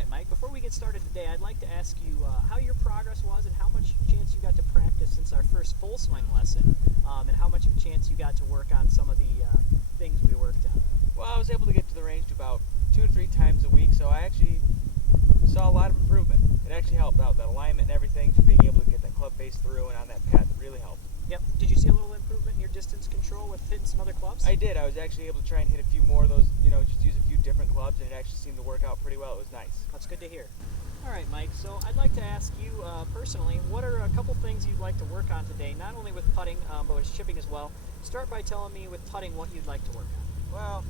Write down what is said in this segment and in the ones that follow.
right, Mike, before we get started today, I'd like to ask you how your progress was and how much chance you got to practice since our first full swing lesson, and how much of a chance you got to work on some of the things we worked on. Well, I was able to get to the range about 2 to 3 times a week, so I actually saw a lot of improvement. It actually helped out, that alignment and everything, just being able to get that club face through and on that pad, it really helped. Yep. Did you see a little improvement in your distance control with hitting some other clubs? I did. I was actually able to try and hit a few more of those, just use a few different clubs, and it actually seemed to work out pretty well. It was nice. That's good to hear. All right, Mike, so I'd like to ask you personally, what are a couple things you'd like to work on today, not only with putting, but with chipping as well? Start by telling me with putting what you'd like to work on. Well,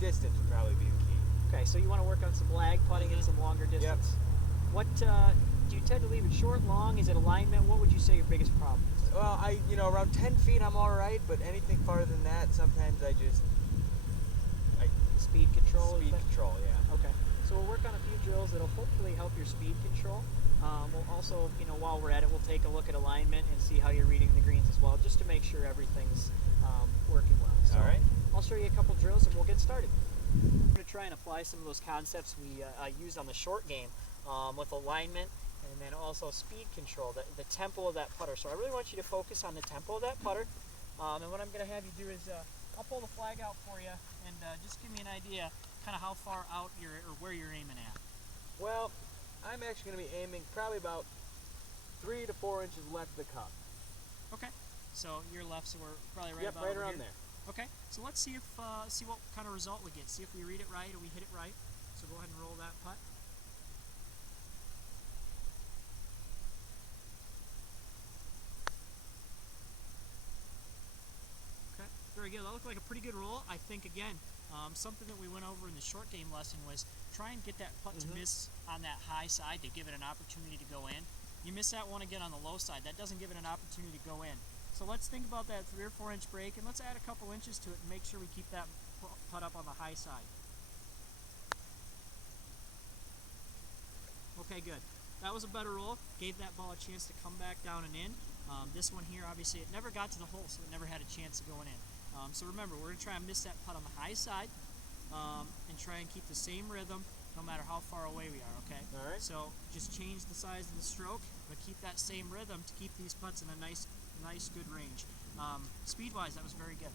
distance would probably be the key. Okay, so you want to work on some lag putting and some longer distance. Yep. What do you tend to leave it short, long? Is it alignment? What would you say your biggest problem is? Well, around 10 feet I'm all right, but anything farther than that, sometimes Speed control? Speed control, yeah. Okay, so we'll work on a few drills that'll hopefully help your speed control. We'll also, while we're at it, we'll take a look at alignment and see how you're reading the greens as well, just to make sure everything's working well. So all right. I'll show you a couple drills and we'll get started. I'm going to try and apply some of those concepts we used on the short game with alignment and then also speed control, the tempo of that putter. So I really want you to focus on the tempo of that putter. And what I'm going to have you do is I'll pull the flag out for you and just give me an idea kind of how far out or where you're aiming at. Well, I'm actually going to be aiming probably about 3 to 4 inches left of the cup. Okay, so your left, so we're probably right Yep, about right over around here. there. Okay, so let's see what kind of result we get. See if we read it right or we hit it right. So go ahead and roll that putt. Okay, very good. That looked like a pretty good roll. I think, again, something that we went over in the short game lesson was try and get that putt to miss on that high side to give it an opportunity to go in. You miss that one again on the low side. That doesn't give it an opportunity to go in. So let's think about that 3 or 4 inch break, and let's add a couple inches to it and make sure we keep that putt up on the high side. Okay, good. That was a better roll. Gave that ball a chance to come back down and in. This one here, obviously, it never got to the hole, so it never had a chance of going in. So remember, we're going to try and miss that putt on the high side and try and keep the same rhythm no matter how far away we are, okay? All right. So just change the size of the stroke, but keep that same rhythm to keep these putts in a nice, good range. Speed-wise, that was very good.